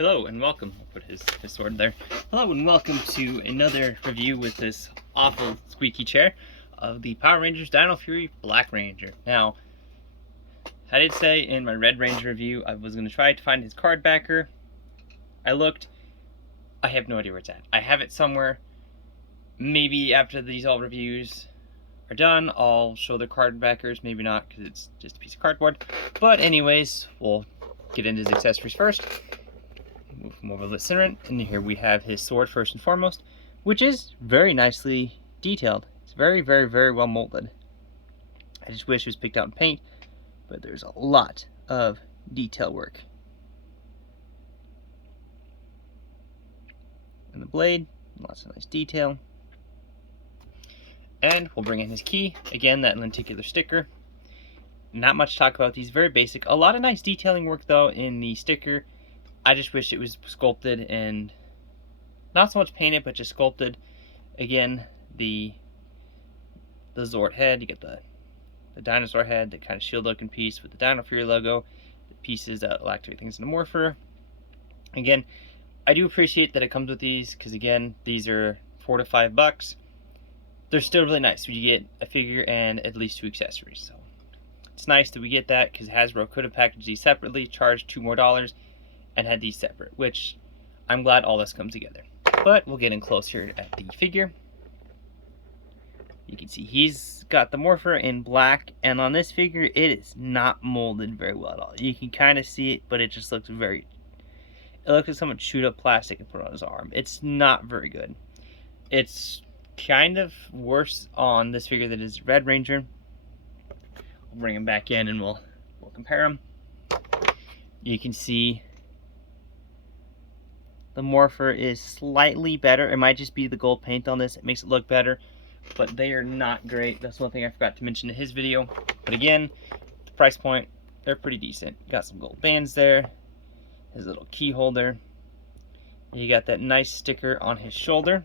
Hello and welcome. I'll put his sword there. Hello and welcome to another review with this awful squeaky chair of the Power Rangers Dino Fury Black Ranger. Now, I did say in my Red Ranger review I was going to try to find his card backer. I looked. I have no idea where it's at. I have it somewhere. Maybe after these all reviews are done, I'll show the card backers. Maybe not, because it's just a piece of cardboard. But anyways, we'll get into his accessories first. Move him over to the center, and here we have his sword first and foremost, which is very nicely detailed. It's very, very, very well molded. I just wish it was picked out in paint, but there's a lot of detail work. And the blade, lots of nice detail. And we'll bring in his key, again, that lenticular sticker. Not much to talk about these, very basic. A lot of nice detailing work though in the sticker. I just wish it was sculpted and not so much painted, but just sculpted. Again, the Zord head, you get the dinosaur head, the kind of shield looking piece with the Dino Fury logo, the pieces that will activate things in the Morpher. Again, I do appreciate that it comes with these, because again, these are $4 to $5. They're still really nice when you get a figure and at least 2 accessories. So it's nice that we get that, because Hasbro could have packaged these separately, charged $2 more, and had these separate, which I'm glad all this comes together. But we'll get in closer at the figure. You can see he's got the Morpher in black, and on this figure it is not molded very well at all. You can kind of see it, but it just looks it looks like someone chewed up plastic and put it on his arm. It's not very good. It's kind of worse on this figure than his Red Ranger. We'll bring him back in and we'll compare him. You can see the Morpher is slightly better. It might just be the gold paint on this. It makes it look better, but they are not great. That's one thing I forgot to mention in his video. But again, the price point, they're pretty decent. Got some gold bands there. His little key holder. You got that nice sticker on his shoulder.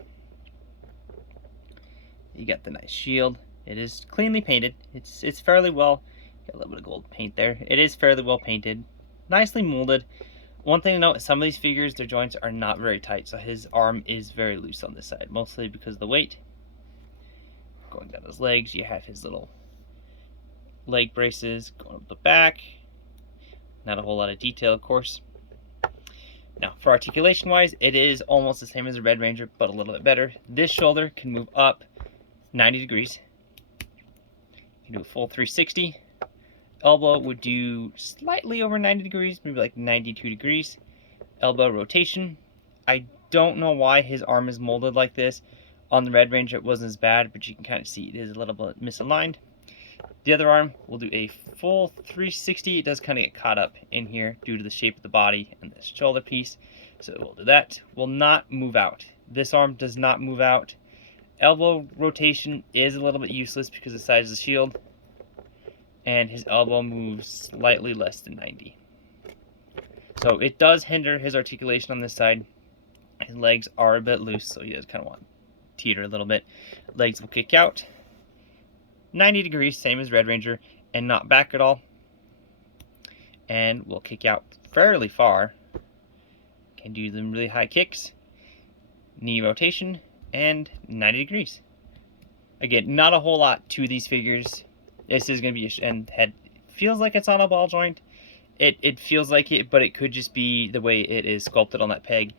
You got the nice shield. It is cleanly painted. It's fairly well. Got a little bit of gold paint there. It is fairly well painted. Nicely molded. One thing to note, some of these figures, their joints are not very tight, so his arm is very loose on this side, mostly because of the weight. Going down his legs, you have his little leg braces going up the back. Not a whole lot of detail, of course. Now, for articulation-wise, it is almost the same as the Red Ranger, but a little bit better. This shoulder can move up 90 degrees. You can do a full 360. Elbow would do slightly over 90 degrees, maybe like 92 degrees. Elbow rotation. I don't know why his arm is molded like this. On the Red Ranger it wasn't as bad, but you can kind of see it is a little bit misaligned. The other arm will do a full 360. It does kind of get caught up in here due to the shape of the body and the shoulder piece. So we'll do that. Will not move out. This arm does not move out. Elbow rotation is a little bit useless because of the size of the shield. And his elbow moves slightly less than 90. So it does hinder his articulation on this side. His legs are a bit loose, so he does kind of want to teeter a little bit. Legs will kick out 90 degrees, same as Red Ranger, and not back at all. And will kick out fairly far. Can do them really high kicks. Knee rotation, and 90 degrees. Again, not a whole lot to these figures. This is going to be and head feels like it's on a ball joint. It feels like it, but it could just be the way it is sculpted on that peg,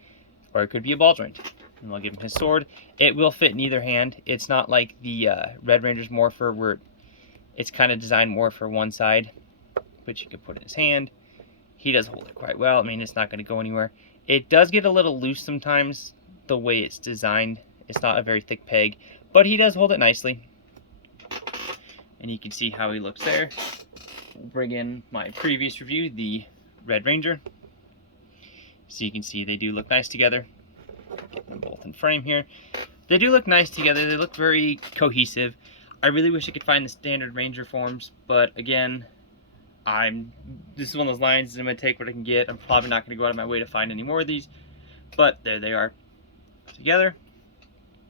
or it could be a ball joint. And I'll give him his sword. It will fit in either hand. It's not like the Red Ranger's Morpher where it's kind of designed more for one side, which you can put in his hand. He does hold it quite well. I mean, it's not going to go anywhere. It does get a little loose sometimes the way it's designed. It's not a very thick peg, but he does hold it nicely. And you can see how he looks there. We'll bring in my previous review, the Red Ranger. So you can see they do look nice together. Get them both in frame here. They do look nice together. They look very cohesive. I really wish I could find the standard Ranger forms, but again, this is one of those lines that I'm going to take what I can get. I'm probably not going to go out of my way to find any more of these, but there they are together.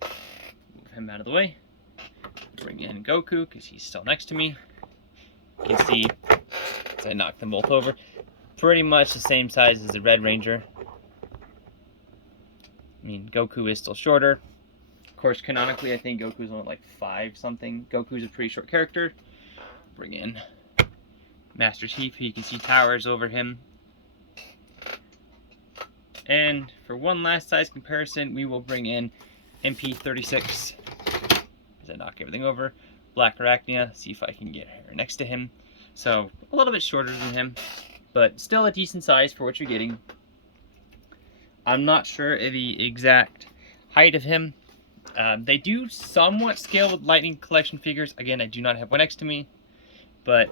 Move him out of the way. Bring in Goku, because he's still next to me. You can see, as I knock them both over, pretty much the same size as the Red Ranger. I mean, Goku is still shorter. Of course, canonically, I think Goku's only like 5 something. Goku's a pretty short character. Bring in Master Chief, who you can see towers over him. And for one last size comparison, we will bring in MP36. As I knock everything over. Black Arachnia, see if I can get her next to him. So, a little bit shorter than him, but still a decent size for what you're getting. I'm not sure of the exact height of him. They do somewhat scale with Lightning Collection figures. Again, I do not have one next to me, but,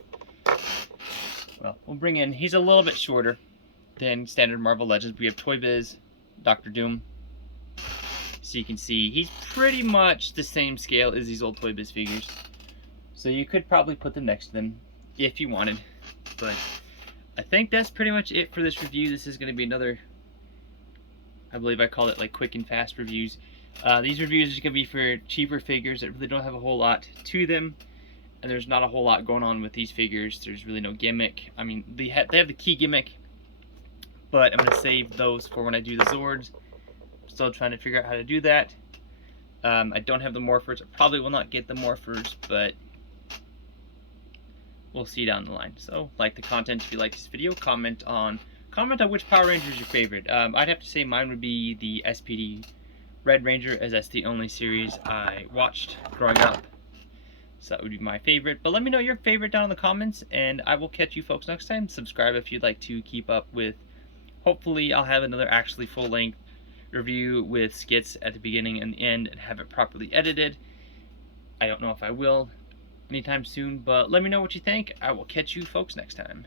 well, we'll bring in, he's a little bit shorter than standard Marvel Legends. We have Toy Biz, Dr. Doom. So you can see he's pretty much the same scale as these old Toy Biz figures. So you could probably put them next to them if you wanted. But I think that's pretty much it for this review. This is going to be another, I believe I called it like quick and fast reviews. These reviews are going to be for cheaper figures that really don't have a whole lot to them. And there's not a whole lot going on with these figures. There's really no gimmick. I mean, they have the key gimmick, but I'm going to save those for when I do the Zords. Still trying to figure out how to do that. I don't have the morphers. I probably will not get the morphers, but we'll see down the line. So, like the content if you like this video. Comment on which Power Ranger is your favorite. I'd have to say mine would be the SPD Red Ranger, as that's the only series I watched growing up. So that would be my favorite. But let me know your favorite down in the comments, and I will catch you folks next time. Subscribe if you'd like to keep up with. Hopefully, I'll have another actually full-length review with skits at the beginning and the end and have it properly edited. I don't know if I will anytime soon, but let me know what you think. I will catch you folks next time.